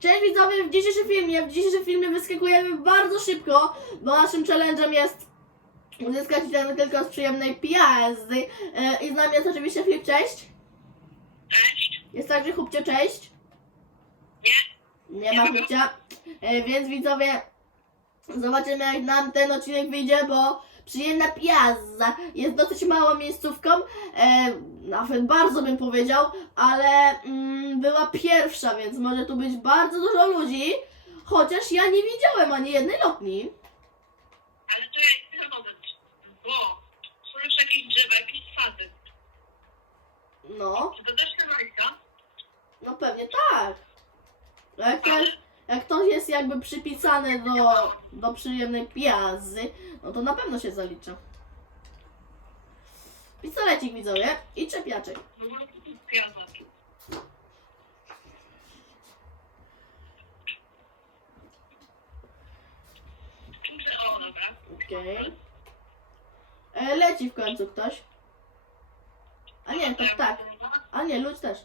Cześć widzowie, w dzisiejszym filmie, w dzisiejszym filmie wyskakujemy bardzo szybko, bo naszym challenge'em jest uzyskać itemy tylko z przyjemnej pijazdy. E, I z nami jest oczywiście Filip, cześć. Cześć. Jest także Chupcie, cześć. Nie. Nie ma Chupcia. E, więc widzowie, zobaczymy jak nam ten odcinek wyjdzie, bo przyjemna piazza jest dosyć małą miejscówką, e, nawet bardzo bym powiedział, ale mm, była pierwsza, więc może tu być bardzo dużo ludzi, chociaż ja nie widziałem ani jednej lotni. Ale tu jest ten moment, bo są już jakieś drzewa, jakieś sady. No, Czy to też Majka? no pewnie tak. Jak, też, jak to jest jakby przypisane do, do przyjemnej piazzy, no to na pewno się zalicza. Pistolecik widzowie i czepiaczek. Okej. E, Leci w końcu ktoś. A nie, to tak. A nie, ludź też.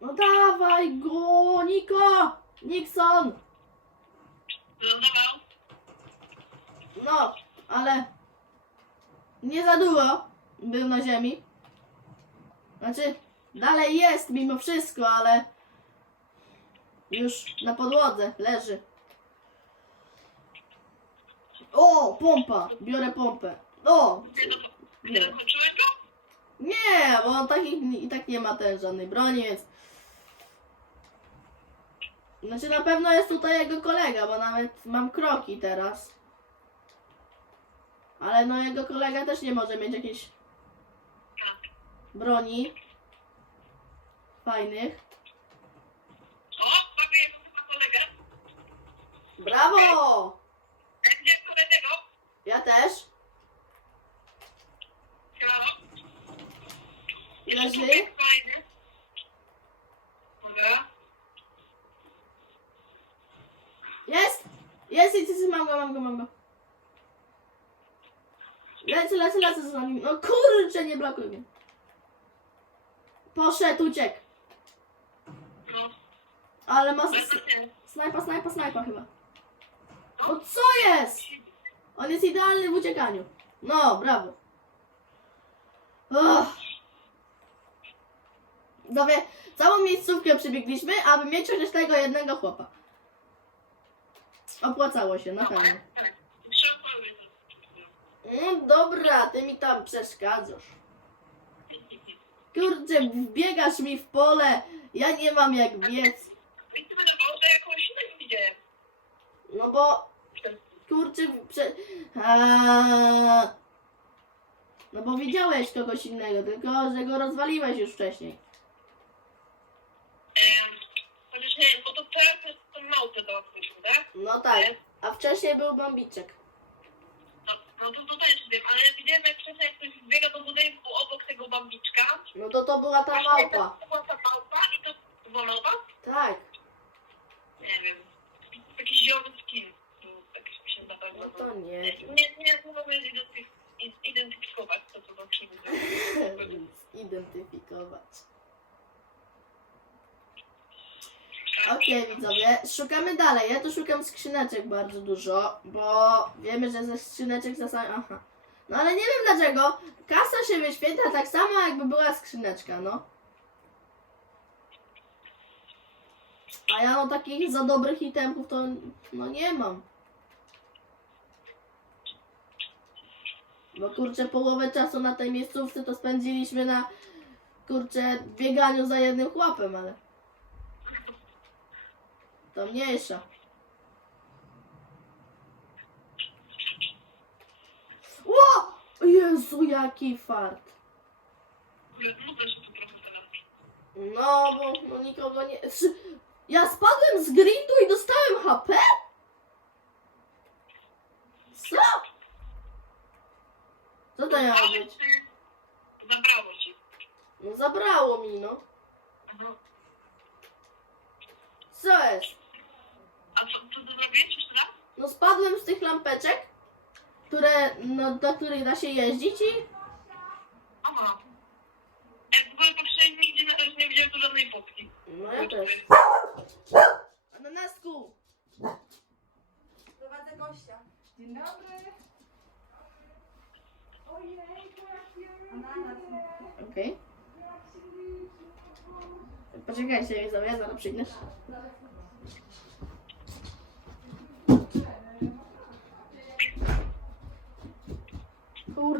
No dawaj go, Niko! Nixon! No, ale nie za długo był na ziemi. Znaczy, dalej jest mimo wszystko, ale już na podłodze leży. O, pompa! Biorę pompę. O! Nie bo on tak i, i tak nie ma też żadnej broni, więc... Znaczy na pewno jest tutaj jego kolega, bo nawet mam kroki teraz. Ale no jego kolega też nie może mieć jakiejś broni. Fajnych. O, mamy chyba kolegę. Brawo! Będzie kolejnego. Ja też. Brawo. Leży. Kolejny. Dobra. Jest! Jest, jest, mam go, mam go, mam go. Lecę, lecę, lecę za nim. No kurczę, nie blokuj mnie. Poszedł, uciekł. No. Ale ma snajpa, snajpa, snajpa chyba. No co jest? On jest idealny w uciekaniu. No, brawo. Uff. Całą miejscówkę przebiegliśmy, aby mieć chociaż tego jednego chłopa. Opłacało się, na pewno. Mm, dobra, ty mi tam przeszkadzasz. Kurczę, biegasz mi w pole, ja nie mam jak biec. No bo, kurczę, prze... No bo widziałeś kogoś innego, tylko że go rozwaliłeś już wcześniej. Em, Chociaż nie wiem, bo to teraz małpę załatwiliśmy, tak? No tak, a wcześniej był bambiczek. No, no to to też wiem, ale widziałem jak wcześniej jak ktoś biega do budynku obok tego bambiczka. No to to była ta Właśnie małpa. To była ta małpa i to wolowa? Tak, Nie wiem. Jakiś zielony skin. Jakiś mi się zapadł. no to nie. Nie, nie, nie mogę identyfikować to, co tam krzywdy. Zidentyfikować. Okej, widzowie, szukamy dalej. Ja tu szukam skrzyneczek bardzo dużo, bo wiemy, że ze skrzyneczek czasami. Aha. No ale nie wiem dlaczego. Kasa się wyświetla tak samo, jakby była skrzyneczka, no. A ja no takich za dobrych itemków to no nie mam. Bo kurczę, połowę czasu na tej miejscówce to spędziliśmy na kurczę bieganiu za jednym chłopem, ale. To mniejsza. Ło! Jezu, jaki fart. No, bo no, nikogo nie... Ja spadłem z grindu i dostałem HP? Co? Co to miało być? Zabrało ci. No zabrało mi, no. Co jest? Co. No spadłem z tych lampeczek, które, no, do których da się jeździć i Aha. Ja w ogóle nigdzie na to, że nie widziałem tu żadnej fotki. No ja też. Ananasku! Prowadzę gościa. Dzień dobry. Ananas. Okej. Poczekajcie, widzowie, zaraz przyjdziesz.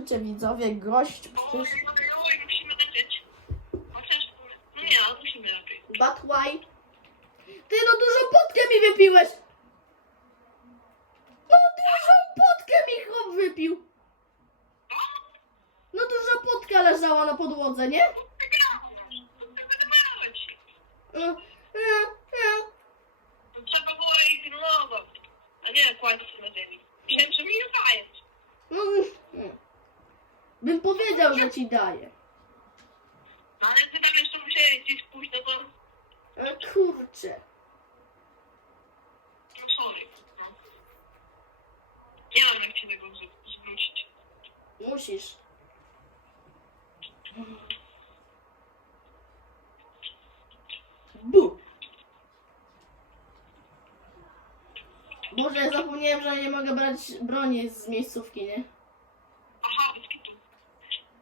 Kurczę, widzowie, gość no lepiej. But why? Ty no dużą potkę mi wypiłeś! No dużą potkę mi chłop wypił! No duża potka leżała na podłodze, nie? No, no, no. To Trzeba było jej pilnować, a nie kłaść na ziemi. Myślałem, że mi nie. No, mm. Bym powiedział, że ci daję. Ale ty tam jeszcze musiałeś gdzieś pójść, no to, Ale kurczę. no sorry. No. Nie mam jak się tego z- zwrócić. Musisz. Bu! Boże, zapomniałem, że nie mogę brać broni z miejscówki, nie? Aha, bez kitu. Kurde, nie to. To, to jest!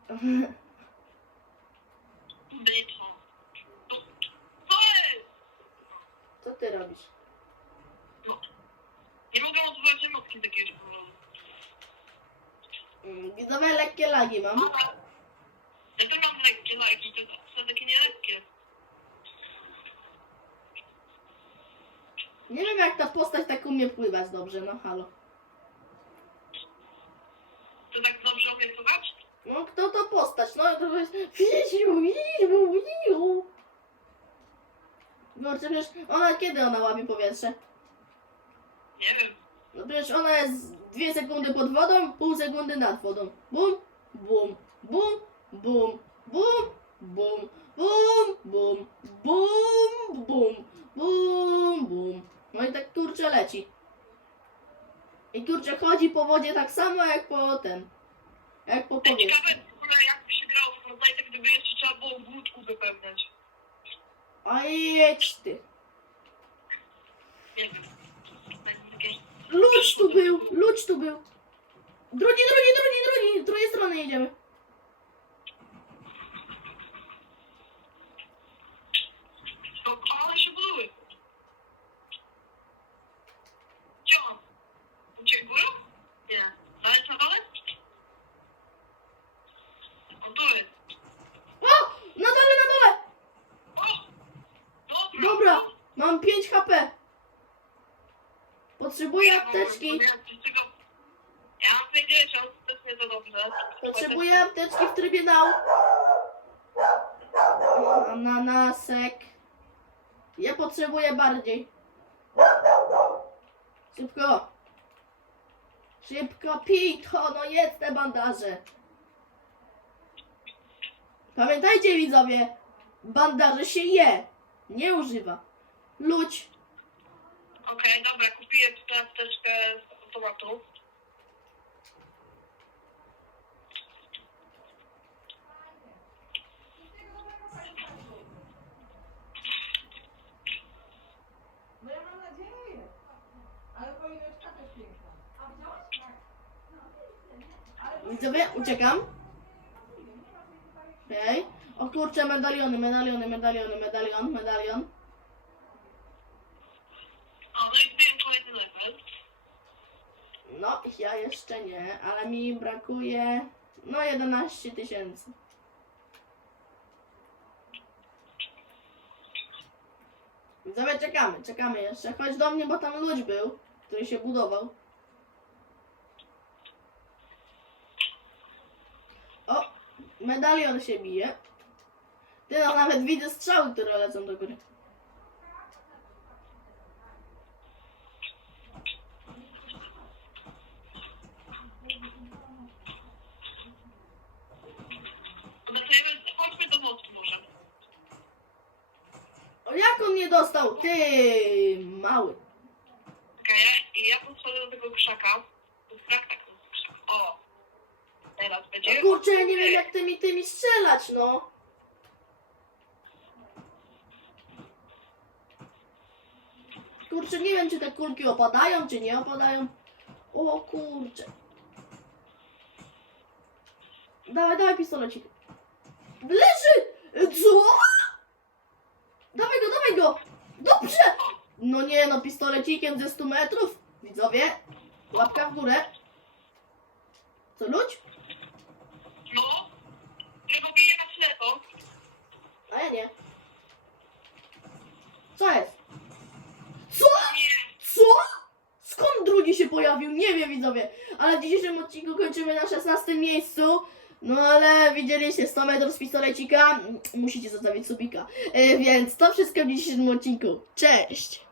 Co ty robisz? Nie mogę odwołać emotki z jakiegoś powodu. Mm, Widzowie, lekkie lagi mam. Ja też mam lekkie lagi, to są takie nielekkie. Nie wiem, jak ta postać tak umie pływać dobrze, no halo. To tak dobrze umie pływać? No, kto No, to jest... Widziu, widziu, widziu. No, przecież ona, kiedy ona łapie powietrze? Nie wiem. No przecież ona jest dwie sekundy pod wodą, pół sekundy nad wodą. Bum, bum, bum, bum, bum, bum, bum, bum, bum, bum, bum, bum. No i tak kurczę leci. I kurczę chodzi po wodzie tak samo jak po ten. Jak po powietrzu. Ciekawe w ogóle jak Fortnite, gdyby jeszcze trzeba było w łódku wypełniać. A jedź ty. Nie wiem. Ludź tu był, ludź tu był. Drugi, drugi, drugi, drugi. Drugiej strony jedziemy. To one się buduły. Gdzie on? Uciekł górą? Nie. Dalej na dole? On tu jest. O! Na dole, na dole! O! Dobra. Dobra, mam 5 HP. Potrzebuję apteczki. Ja mam tego- ja mam 50, to jest nie za dobrze. Potrzebuję apteczki w trybie now. Ananasek. Ja potrzebuję bardziej. Szybko. Szybko, pij to, no jedz te bandaże. Pamiętajcie widzowie, bandaże się je, nie używa. Ludź. Okej, dobra, kupię tę apteczkę z automatu. No ja mam nadzieję. Ale być taka piękna. A wziąłeś? Tak. Ale Widzowie, uciekam. Okej. O kurczę, medaliony, medaliony, medaliony, medalion, medalion. O, no i kupiłem kolejny level. No, ja jeszcze nie, ale mi brakuje no 11 tysięcy. Widzowie, czekamy, czekamy jeszcze. Chodź do mnie, bo tam ludź był, który się budował. O, medalion się bije. Ty no, nawet widzę strzały, które lecą do góry. Nie dostał, ty mały. I ja podchodzę do tego krzaka. Tak to tak, tak, krzak. O! Teraz będzie. No kurczę, ja nie wiem jak tymi tymi strzelać, no. Kurczę, nie wiem czy te kulki opadają, czy nie opadają. O kurczę. Dawaj, dawaj pistolecik. Leży! Co? Dobrze! No nie no, pistolecikiem ze 100 metrów. Widzowie, łapka w górę. Co, ludź? No. Go biję na ślepo. A ja nie. Co jest? Co? Co? Skąd drugi się pojawił? Nie wiem widzowie. Ale w dzisiejszym odcinku kończymy na 16 miejscu. No ale widzieliście 100 metrów z pistolecika. Musicie zostawić subika. E, więc to wszystko w dzisiejszym odcinku. Cześć!